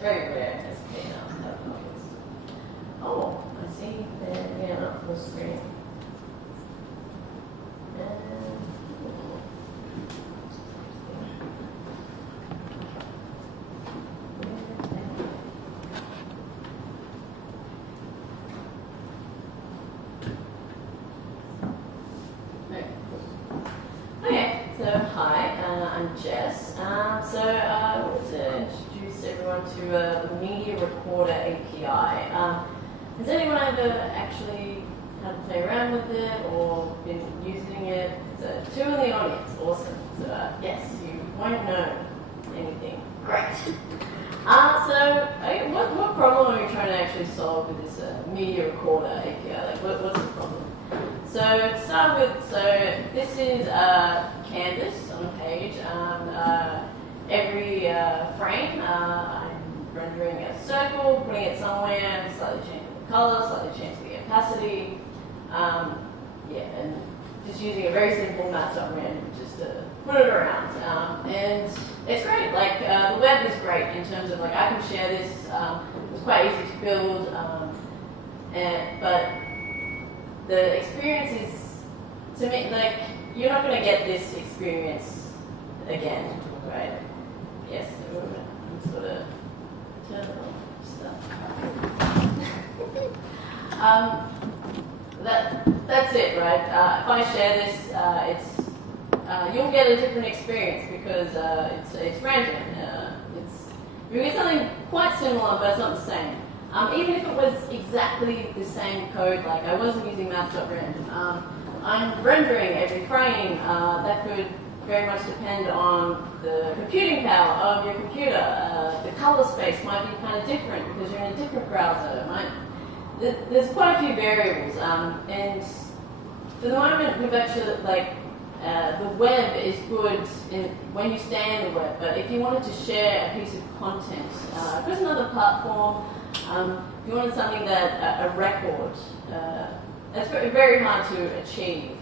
very rare as females have pockets. Oh, I see. Yeah, not full screen. To the Media Recorder API. Has anyone ever actually had to play around with it or been using it? So, two in the audience, awesome. So yes, you won't know anything. Great. What problem are you trying to actually solve with this Media Recorder API? Like, what's the problem? So to start with, this is Canvas on a page. Every frame, I'm rendering a circle, putting it somewhere, slightly changing the color, slightly changing the opacity. And just using a very simple math.rand just to put it around. And it's great. Like the web is great in terms of like I can share this. It's quite easy to build, but the experience is, to me, like you're not going to get this experience again, right? Yes, I'm sort of turn it off stuff. That's it, right? If I share this, you'll get a different experience because it's random. You get something quite similar, but it's not the same. Even if it was exactly the same code, like I wasn't using math.random, I'm rendering every frame. That could very much depend on the computing power of your computer. The color space might be kind of different because you're in a different browser. There's quite a few variables, and for the moment, we've actually the web is good when you stay in the web. But if you wanted to share a piece of content across another platform, if you wanted something that a record, that's very hard to achieve,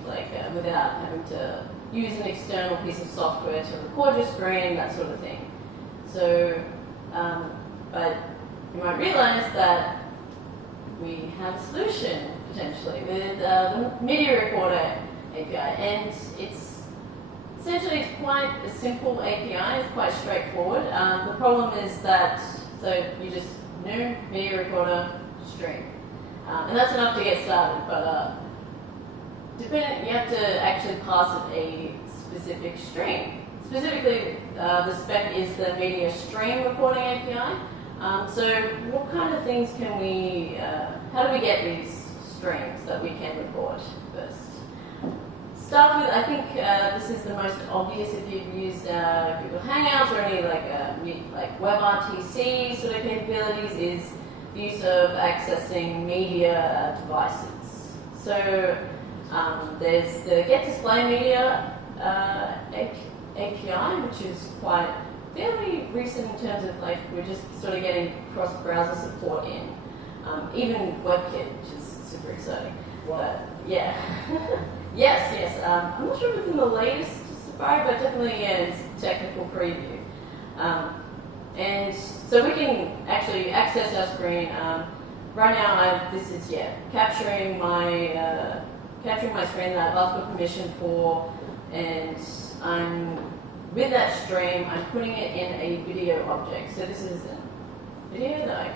without having to use an external piece of software to record your screen, that sort of thing. So, but you might realize that we have a solution potentially with the Media Recorder API, and it's essentially quite a simple API. It's quite straightforward. The problem is that you just new Media Recorder stream, and that's enough to get started. But you have to actually pass it a specific stream. Specifically, the spec is the Media Stream Recording API. So what kind of things can we, how do we get these streams that we can record first? Start with, I think this is the most obvious if you've used Google Hangouts or any like WebRTC sort of capabilities, is the use of accessing media devices. So there's the Get Display Media API, which is quite fairly recent in terms of we're just sort of getting cross-browser support in. Even WebKit, which is super exciting. Wow. But yeah. yes. I'm not sure if it's in the latest Safari, but definitely it's technical preview. And so we can actually access our screen. Right now, this is capturing my screen that I've asked for permission for, and with that stream, I'm putting it in a video object. So this is a video that I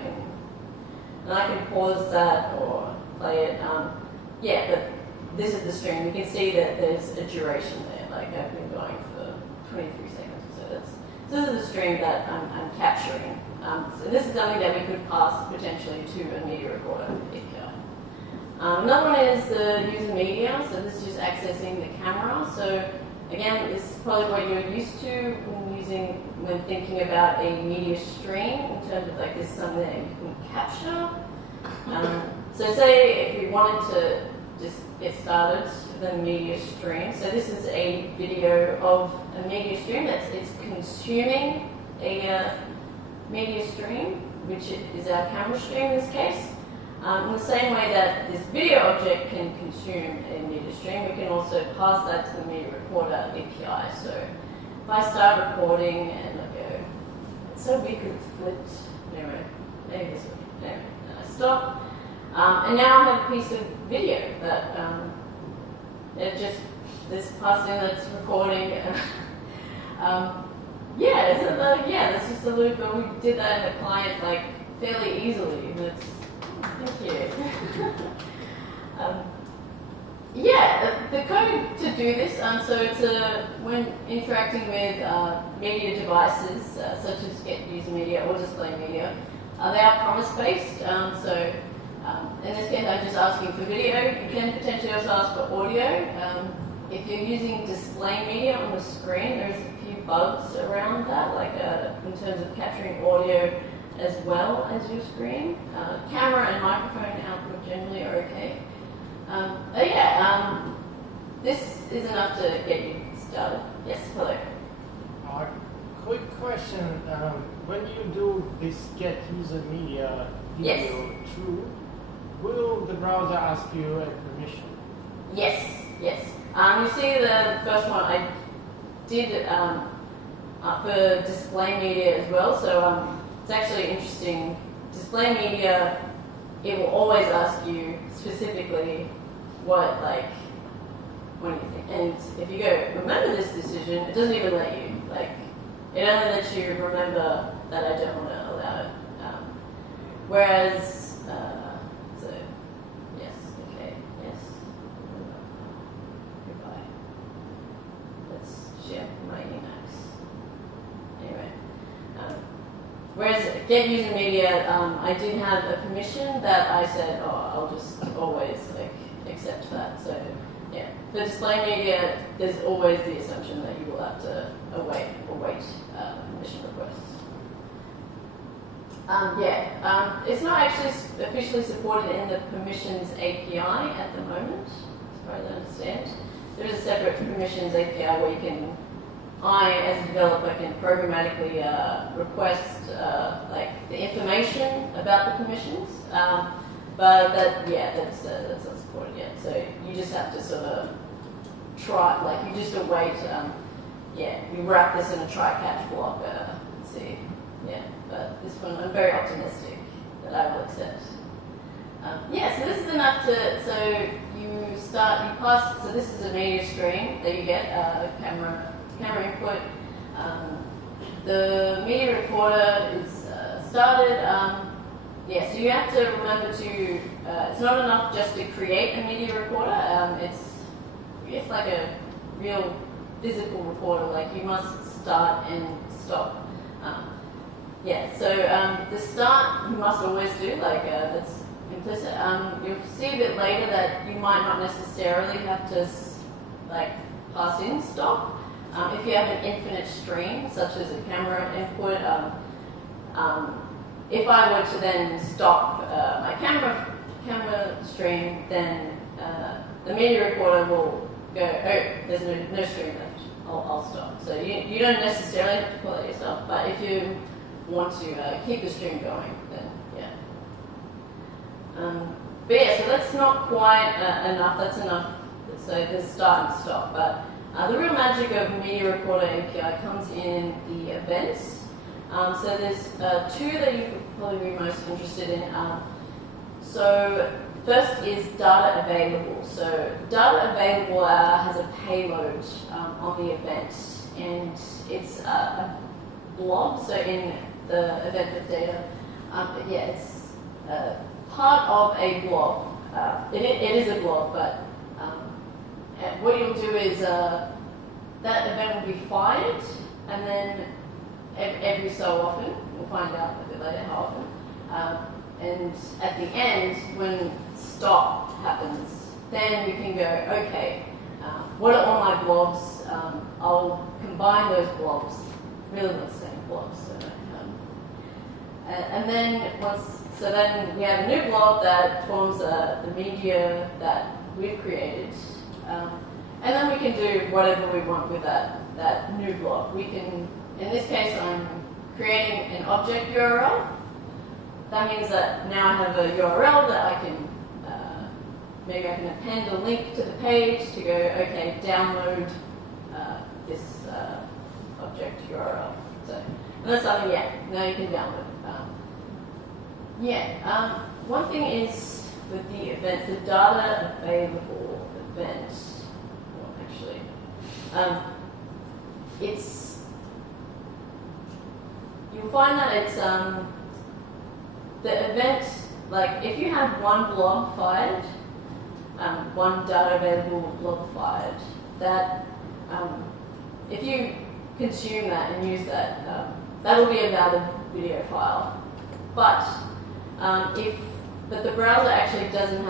can pause that or play it. But this is the stream. You can see that there's a duration there. Like I've been going for 23 seconds or so. This is the stream that I'm capturing. So this is something that we could pass potentially to a Media Recorder API. Another one is the user media. So this is just accessing the camera. So again, this is probably what you're used to when thinking about a media stream in terms of this is something that you can capture. So say if you wanted to just get started with a media stream. So this is a video of a media stream it's consuming a media stream, which is our camera stream in this case. In the same way that this video object can consume a media stream, we can also pass that to the Media Recorder API. So if I start recording and I go, it's so weird it's flipped, maybe this one. Anyway, I stop. And now I have a piece of video that it just, this passed in that's recording. Yeah, isn't that, yeah, that's just a loop, but we did that in the client like fairly easily. That's, thank you. Yeah, the code to do this, so it's when interacting with media devices, such as get user media or display media, they are promise-based. So in this case, I'm just asking for video. You can potentially also ask for audio. If you're using display media on the screen, there's a few bugs around that, like in terms of capturing audio as well as your screen. Camera and microphone output generally are okay. But yeah, this is enough to get you started. Yes, hello. Quick question. When you do this get user media video true, will the browser ask you a permission? Yes, yes. You see the first one I did for display media as well, so it's actually interesting. Display media, it will always ask you specifically what do you think? And if you go, remember this decision, it doesn't even let you. It only lets you remember that I don't want to allow it. Whereas, so, yes, okay, yes. Goodbye. Let's share my Emacs. Anyway. Whereas get user media, I did have a permission that I said, oh, I'll just always accept that. So yeah, for display media, there's always the assumption that you will have to await permission requests. It's not actually officially supported in the permissions API at the moment, as far as I understand. There is a separate permissions API where you can, as a developer, can programmatically request the information about the permissions, but that's not supported yet. So you just have to sort of try, you just await. You wrap this in a try-catch block and see. Yeah, but this one I'm very optimistic that I will accept. So this is enough so you pass. So this is a media stream that you get camera input. The media recorder is started. So you have to remember to, it's not enough just to create a media recorder. It's like a real physical recorder, you must start and stop. The start you must always do, that's implicit. You'll see a bit later that you might not necessarily have to pass in stop. If you have an infinite stream, such as a camera input, if I were to then stop my camera stream, then the media recorder will go, oh, there's no stream left, I'll stop. So you don't necessarily have to pull it yourself, but if you want to keep the stream going, then so that's not quite enough, that's enough. So there's start and stop, but the real magic of Media Recorder API comes in the events. So there's two that you could probably be most interested in. So first is data available. So data available has a payload on the event, and it's a blob. So in the event of data, it's part of a blob. It is a blob, but what you'll do is that event will be fired, and then every so often, we'll find out a bit later how often, and at the end, when stop happens, then you can go, okay, what are all my blobs? I'll combine those blobs, really not saying blobs, and then then we have a new blob that forms the media that we've created. And then we can do whatever we want with that new blob. We can, in this case, I'm creating an object URL. That means that now I have a URL that I can, maybe I can append a link to the page to go, okay, download this object URL. So, and that's something, now you can download. Yeah. One thing is with the events, the data available event. Well, actually, you'll find that it's the event. Like if you have one blog fired, one data available blog fired, that if you consume that and use that, that'll be a valid video file. But but the browser actually doesn't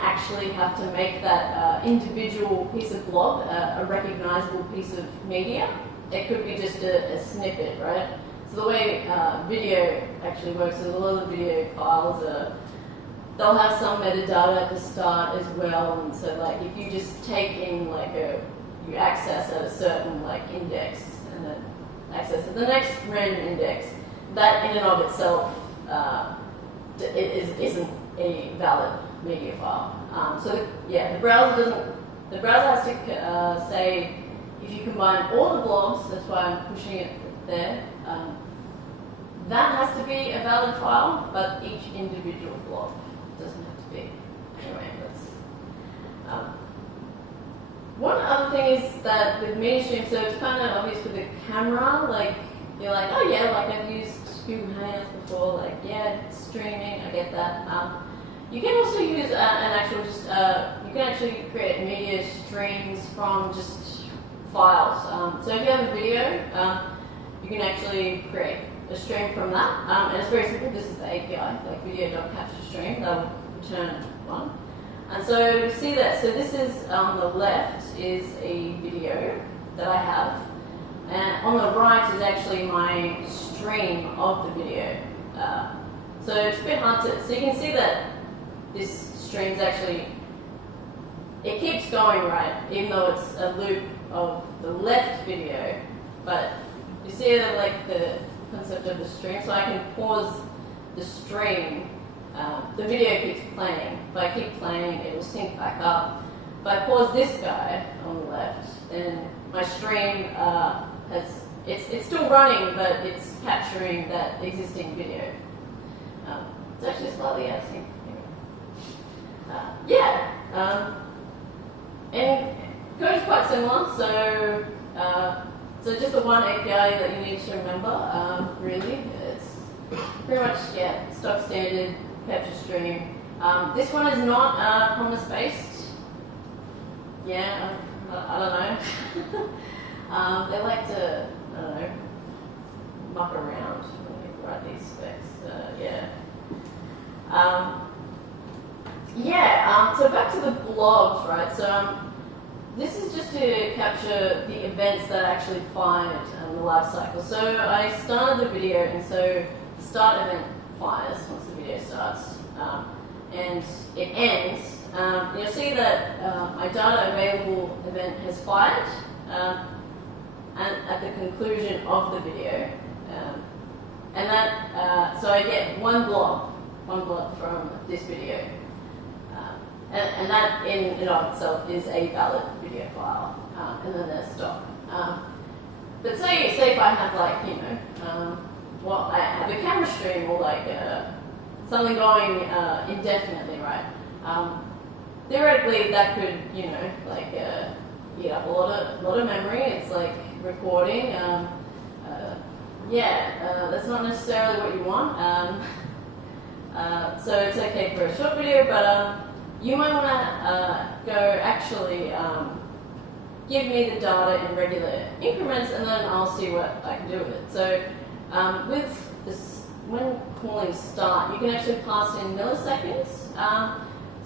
actually have to make that individual piece of blob a recognizable piece of media. It could be just a snippet, right? So the way video actually works is a lot of the video files they'll have some metadata at the start as well, and so like if you just take in like you access at a certain like index and then access at the next random index, that in and of itself isn't a valid media file. The browser has to say if you combine all the blobs, that's why I'm pushing it there. That has to be a valid file, but each individual blob doesn't have to be. Anyway, that's one other thing is that with media stream, so it's kind of obvious with the camera, like you're like, oh yeah, like I've used Google Hangouts before, like yeah, streaming, I get that. You can also use you can actually create media streams from just files. So if you have a video, you can actually create a stream from that, and it's very simple. This is the API, like video.capture_stream. That will return one. And so you see that. So this is on the left is a video that I have, and on the right is actually my stream of the video. So it's a bit hard to. So you can see that this stream's actually it keeps going, right, even though it's a loop of the left video, but you see that like the concept of the stream, so I can pause the stream. The video keeps playing. If I keep playing, it will sync back up. If I pause this guy on the left, then my stream it's still running, but it's capturing that existing video. It's actually slightly out of sync. And code is quite similar. So just the one API that you need to remember, really. It's pretty much, stock standard capture stream. This one is not promise-based. Yeah, I don't know. They like to, I don't know, muck around when they write these specs. So back to the blogs, right? So this is just to capture the events that actually fired in the life cycle. So I started the video, and so the start event fires once the video starts, and it ends. You'll see that my data available event has fired, and at the conclusion of the video, and that so I get one blob from this video. And that in and of itself is a valid video file, and then there's stock. But say if I have like, I have a camera stream or like something going indefinitely, right? Theoretically that could, eat up a lot of memory. It's like recording. That's not necessarily what you want. So it's okay for a short video, but you might want to go actually give me the data in regular increments, and then I'll see what I can do with it. So with this, when calling start, you can actually pass in milliseconds.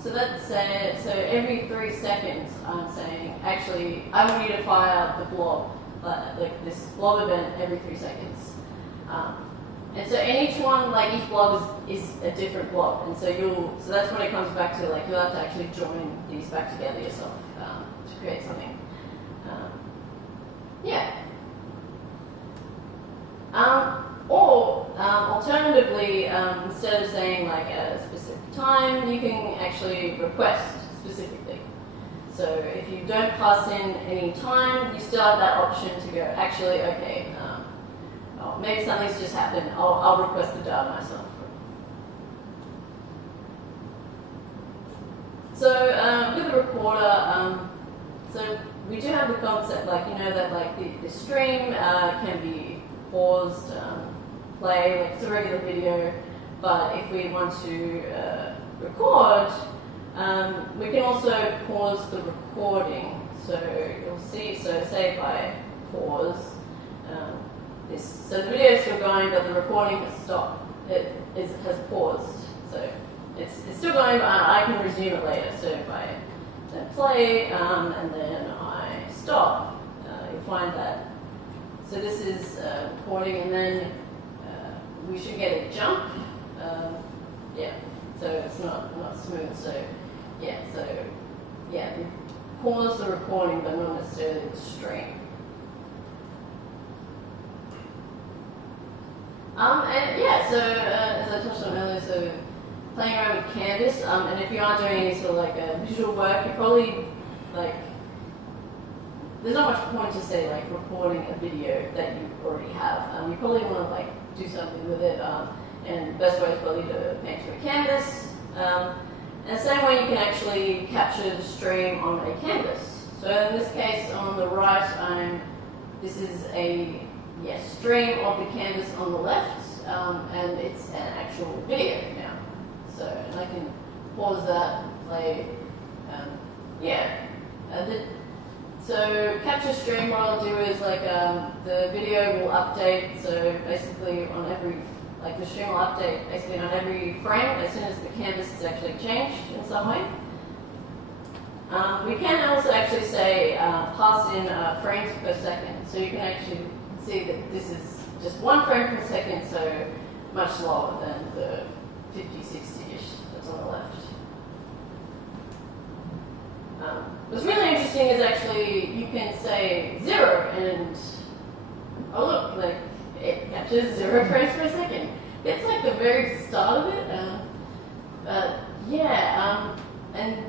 So that's so every 3 seconds, I'm saying actually I want you to fire the blob, like this blob event every 3 seconds. And so in each one, like each blob is a different blob, and so that's when it comes back to like you'll have to actually join these back together yourself to create something. Alternatively, instead of saying like at a specific time, you can actually request specifically. So if you don't pass in any time, you still have that option to go, actually, okay, maybe something's just happened. I'll request the data myself. So with the recorder, so we do have the concept, like that like the stream can be paused, play, like it's a regular video. But if we want to record, we can also pause the recording. So you'll see. So say if I pause this, so the video is still going, but the recording has stopped. It has paused. So it's still going, but I can resume it later. So if I then play and then I stop, you'll find that. So this is recording, and then we should get a jump. Yeah. So it's not smooth. So we pause the recording, but not necessarily the stream. And yeah, so as I touched on earlier, so playing around with Canvas, and if you are doing any sort of like a visual work, you probably like, there's not much point to say like recording a video that you already have. You probably want to like do something with it, and the best way is probably to paint to a canvas. And the same way you can actually capture the stream on a canvas. So in this case, on the right, this is a stream of the canvas on the left, and it's an actual video now. So, and I can pause that, play, so capture stream, what I'll do is like the video will update. So basically on every, like the stream will update basically on every frame as soon as the canvas is actually changed in some way. We can also actually say pass in frames per second. So you can actually see that this is just 1 frame per second, so much slower than the 50, 60-ish that's on the left. What's really interesting is actually you can say 0 and, oh look, like it captures 0 frames per second. It's like the very start of it. And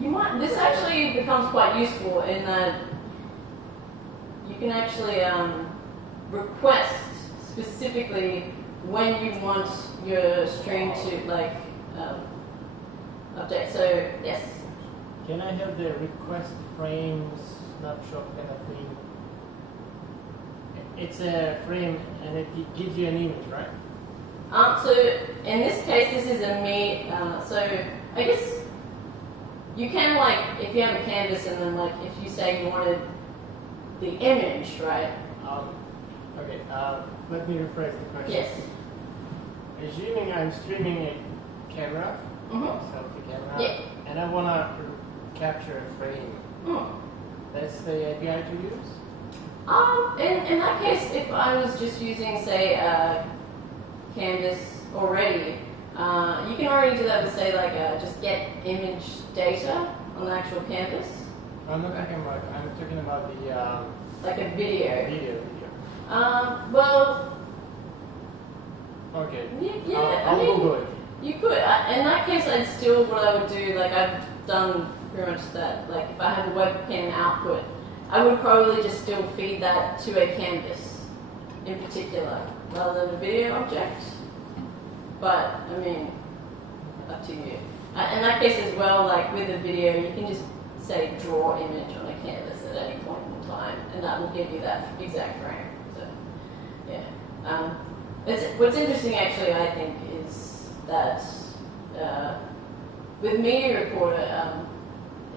you might, this actually becomes quite useful in that you can actually request specifically when you want your stream to like update. So yes. Can I have the request frame snapshot kind of thing? It's a frame and it gives you an image, right? So in this case, this is a me. So I guess you can like, if you have a canvas and then like if you say you wanted the image, right? Okay. Let me rephrase the question. Yes. Assuming I'm streaming a camera, selfie camera, yeah. and I want to capture a frame. That's the API to use? In that case, if I was just using, say, Canvas already, you can already do that with, say, like, just get image data on the actual canvas. I'm talking about the... like a video. Video. Well... Okay. Yeah, I'll Google it. You could. In that case, I'd still, what I would do, like, I've done pretty much that. Like, if I had a webcam output, I would probably just still feed that to a canvas in particular, rather than a video object. But, I mean, up to you. In that case as well, like with a video, you can just say draw image on a canvas at any point in time, and that will give you that exact frame. So, yeah. What's interesting actually, I think, is that with Media Recorder,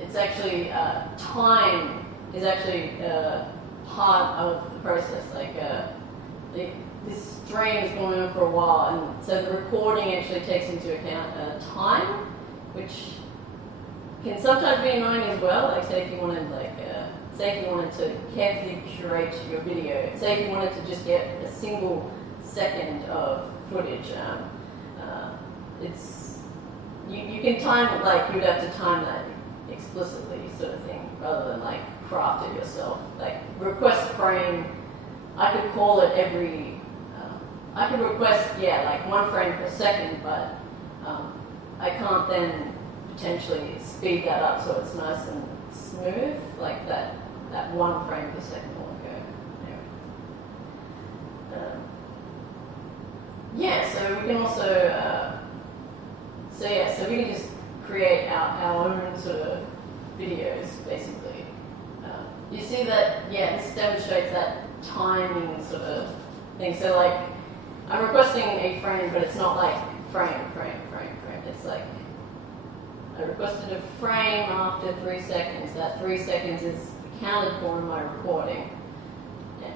it's actually time is actually part of the process. Like this stream is going on for a while, and so the recording actually takes into account time, which can sometimes be annoying as well. Like say if you wanted to carefully curate your video, say if you wanted to just get a single second of footage, you can time it, like you'd have to time that explicitly, sort of thing, rather than like craft it yourself. Like request frame, I could call it every. I could request like 1 frame per second, but I can't then potentially speed that up so it's nice and smooth, like that 1 frame per second won't go. Anyway. yeah, so we can also, so we can just create our own sort of videos, basically. You see that, yeah, this demonstrates that timing sort of thing. So like, I'm requesting a frame, but it's not like frame. It's like, I requested a frame after 3 seconds. That 3 seconds is accounted for in my recording. Yeah.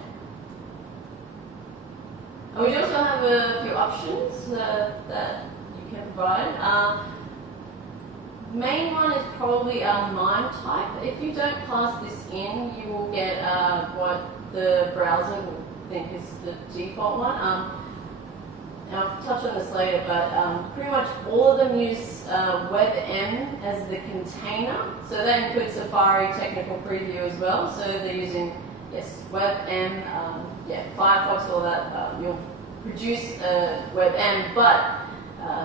And we also have a few options that you can provide. Main one is probably a MIME type. If you don't pass this in, you will get what the browser will think is the default one. And I'll touch on this later, but pretty much all of them use WebM as the container. So that includes Safari Technical Preview as well. So they're using, yes, WebM, Firefox, all that. You'll produce WebM, but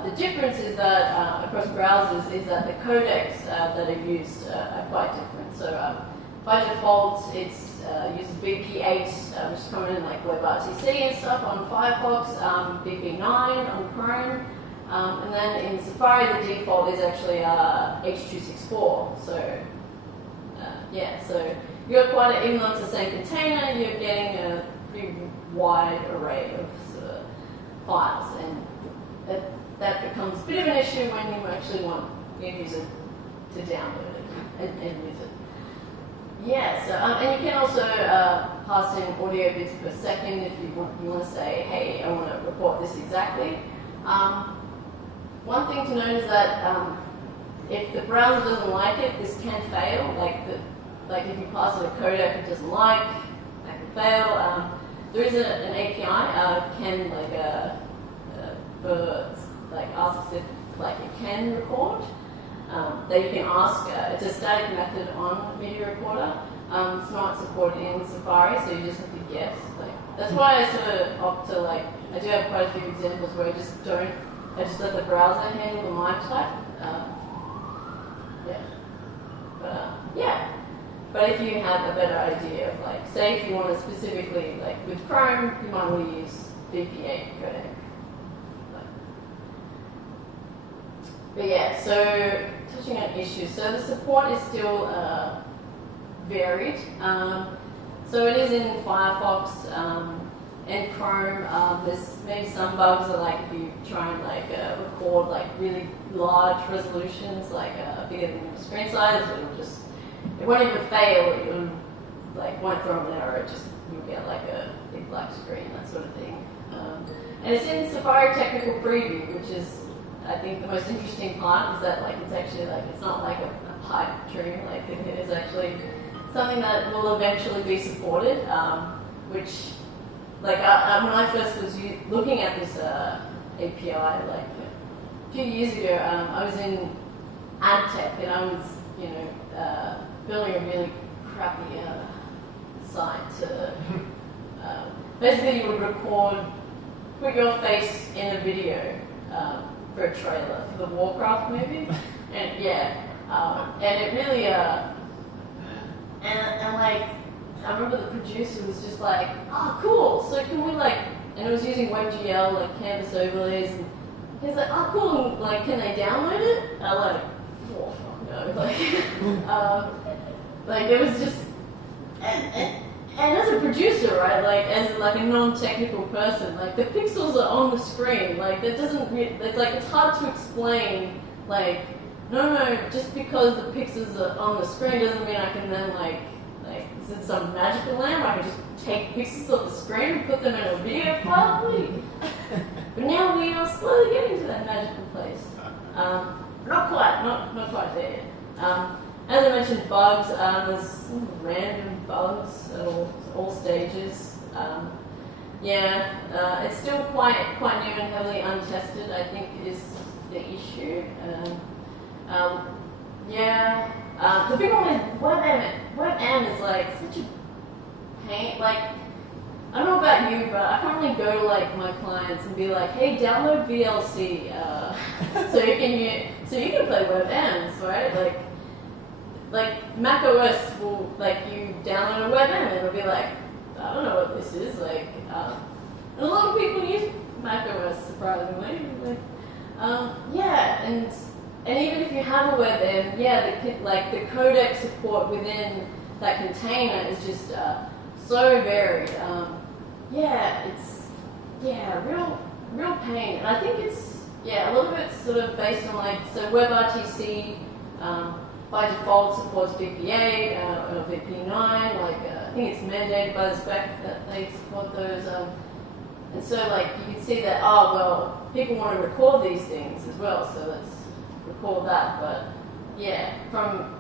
the difference is that across browsers is that the codecs that are used are quite different. So by default, it's uses BP8, which is common in like WebRTC and stuff on Firefox, BP9 on Chrome, and then in Safari the default is actually H.264. So so you've got quite even though it's the same container, you're getting a pretty wide array of sort of files, and that becomes a bit of an issue when you actually want your user to download it and use it. Yeah, so and you can also pass in audio bits per second if you want to say, hey, I want to report this exactly. One thing to note is that if the browser doesn't like it, this can fail. Like if you pass in a codec it doesn't like, that can fail. There is an API asks if it can record. That you can ask. It's a static method on Media Recorder. It's not supported in Safari, so you just have to guess. That's why I sort of opt to I do have quite a few examples where I just let the browser handle the MIME type. But if you have a better idea of say if you want to specifically with Chrome, you might want to use BP8 codec. But yeah, so touching on issues. So the support is still varied. So it is in Firefox and Chrome. There's maybe some bugs are if you try and record really large resolutions, bigger than the screen size, it won't even fail. It won't throw an error. You'll get a big black screen, that sort of thing. And it's in Safari Technical Preview, which is I think the most interesting part is that it's actually it's not like a pipe dream. It is actually something that will eventually be supported. Which when I first was looking at this API a few years ago, I was in ad tech and I was building a really crappy site to basically you would put your face in a video. For a trailer for the Warcraft movie, and and it really I remember the producer was just oh cool, so can we and it was using WebGL canvas overlays, and he's oh cool, and, can they download it? I oh fuck no, it was just and as a producer, right, as a non-technical person, the pixels are on the screen, that doesn't, it's hard to explain, no, just because the pixels are on the screen doesn't mean I can then, is it some magical lamp? I can just take pixels off the screen and put them in a video file? But now we are slowly getting to that magical place. Not quite there yet. As I mentioned, bugs, there's some random bugs at all stages. It's still quite new and heavily untested, I think, is the issue. The big one is WebM. WebM is such a pain. I don't know about you, but I can't really go to my clients and be hey, download VLC so you can play WebMs, right? Mac OS will you download a WebM and it'll be I don't know what this is. And a lot of people use macOS, surprisingly. Yeah, and even if you have a WebM, yeah, the codec support within that container is just so varied. Yeah, it's real pain, and I think it's a little bit sort of based on so WebRTC by default supports VP8 or VP9. I think it's mandated by the spec that they support those. And so you can see that people want to record these things as well, so let's record that. But yeah, from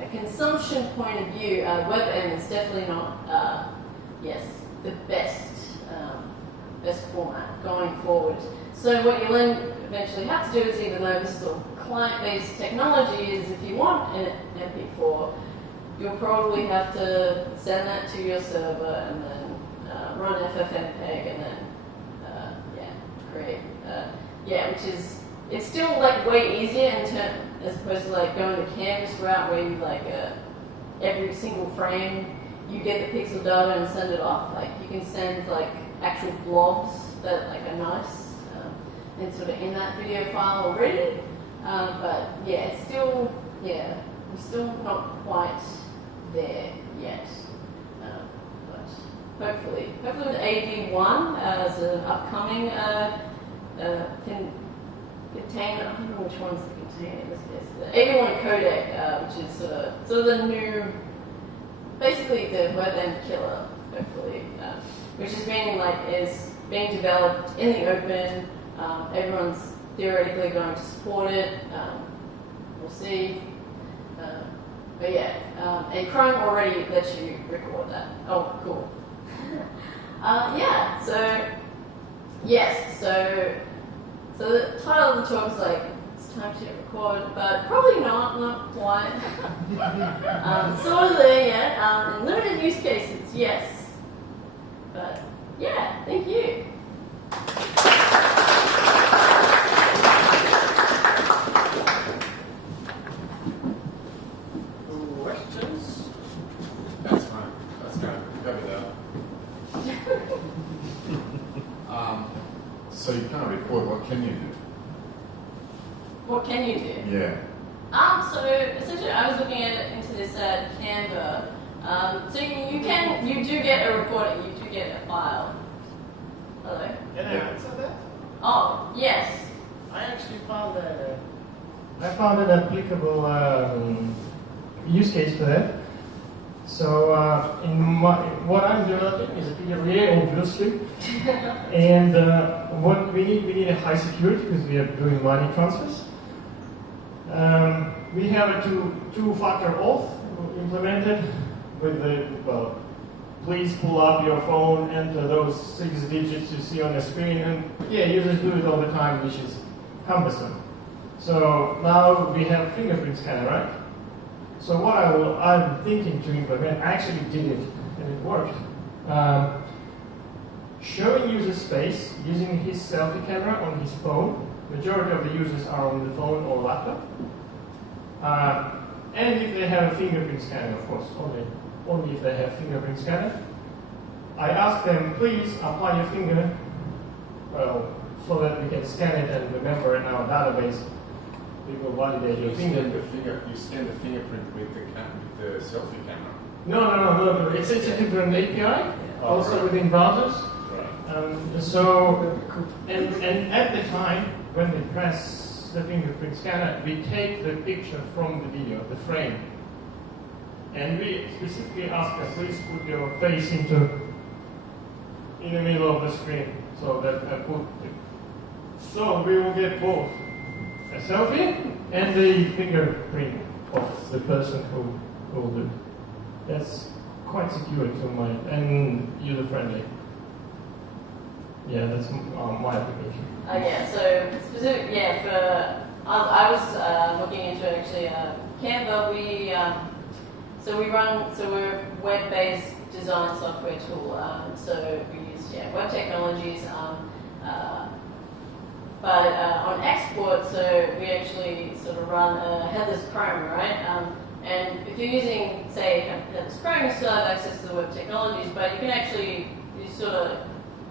a consumption point of view, WebM is definitely not the best format going forward. So what you'll then eventually have to do is either know this sort of client-based technology is if you want an MP4, you'll probably have to send that to your server and then run FFmpeg and then create which is it's still way easier as opposed to going the canvas route where you every single frame you get the pixel data and send it off. You can send actual blobs that are nice and sort of in that video file already. But yeah, it's still we're still not quite there yet. But hopefully with AV1 as an upcoming container. I don't know which one's the container in this case. The AV1 codec, which is sort of the new, basically the WebM killer, hopefully, which is being developed in the open. Everyone's theoretically going to support it. We'll see. But yeah, and Chrome already lets you record that. Oh, cool. So the title of the talk is it's time to record, but probably not quite. Sort of there yet. In limited use cases, yes. But yeah, thank you. Questions? That's fine. That's good. Go with that. So you can't record. What can you do? What can you do? Yeah. So essentially, I was looking into this at Canva. So you do get a recording. You do get a file. Hello. Can I answer that? Oh yes. I actually found an applicable use case for that. So what I'm developing is a PWA, obviously, and what we need a high security because we are doing money transfers. We have a two-factor auth implemented with please pull up your phone, enter those 6 digits you see on the screen, and users do it all the time, which is cumbersome. So now we have fingerprint scanner, right? So what I'm thinking to implement, I actually did it, and it worked. Showing user space using his selfie camera on his phone. Majority of the users are on the phone or laptop. And if they have a fingerprint scanner, of course, only if they have fingerprint scanner. I ask them, please apply your finger, so that we can scan it and remember in our database. We will validate your finger. You scan the fingerprint with the selfie camera. No. It's a different API, also within browsers. Right. And at the time when we press the fingerprint scanner, we take the picture from the video, the frame, and we specifically ask them, please put your face in the middle of the screen, so that so we will get both a selfie and the fingerprint of the person who will do it. That's quite secure and user friendly. Yeah, that's my application. So specific, I was looking into actually Canva. We're web-based design software tool. So we use web technologies. But on export, so we actually sort of run a headless Chrome, right? And if you're using, say, headless Chrome, you still have access to the web technologies, but you can actually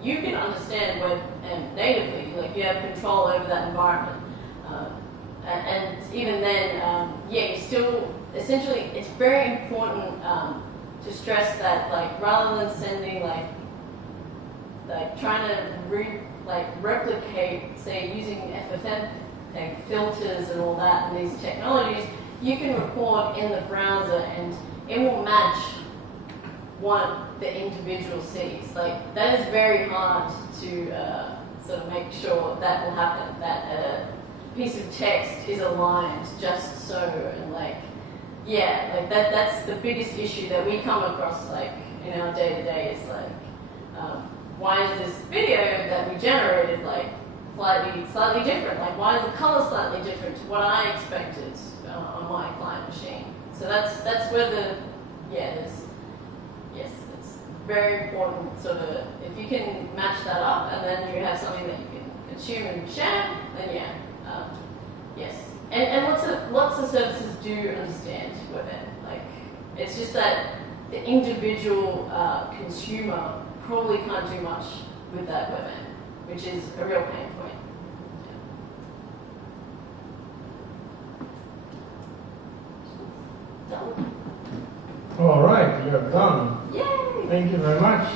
you can understand web and natively, like you have control over that environment. And even then, yeah, you still, essentially, it's very important to stress that, like, rather than sending, like trying to replicate, say, using FFmpeg filters and all that and these technologies, you can record in the browser and it will match what the individual sees. Like, that is very hard to sort of make sure that will happen, that a piece of text is aligned just so, and like, yeah, like that's the biggest issue that we come across, like, in our day-to-day is like, why is this video that we generated, like, slightly different? Like, why is the color slightly different to what I expected on my client machine? So that's where the, yeah, yes, it's very important sort of, if you can match that up and then you have something that you can consume and share, then yeah, yes. And lots of services do understand WebM. Like, it's just that the individual consumer probably can't do much with that WebM, which is a real pain point. Yeah. Done. All right, you're done. Yay! Thank you very much.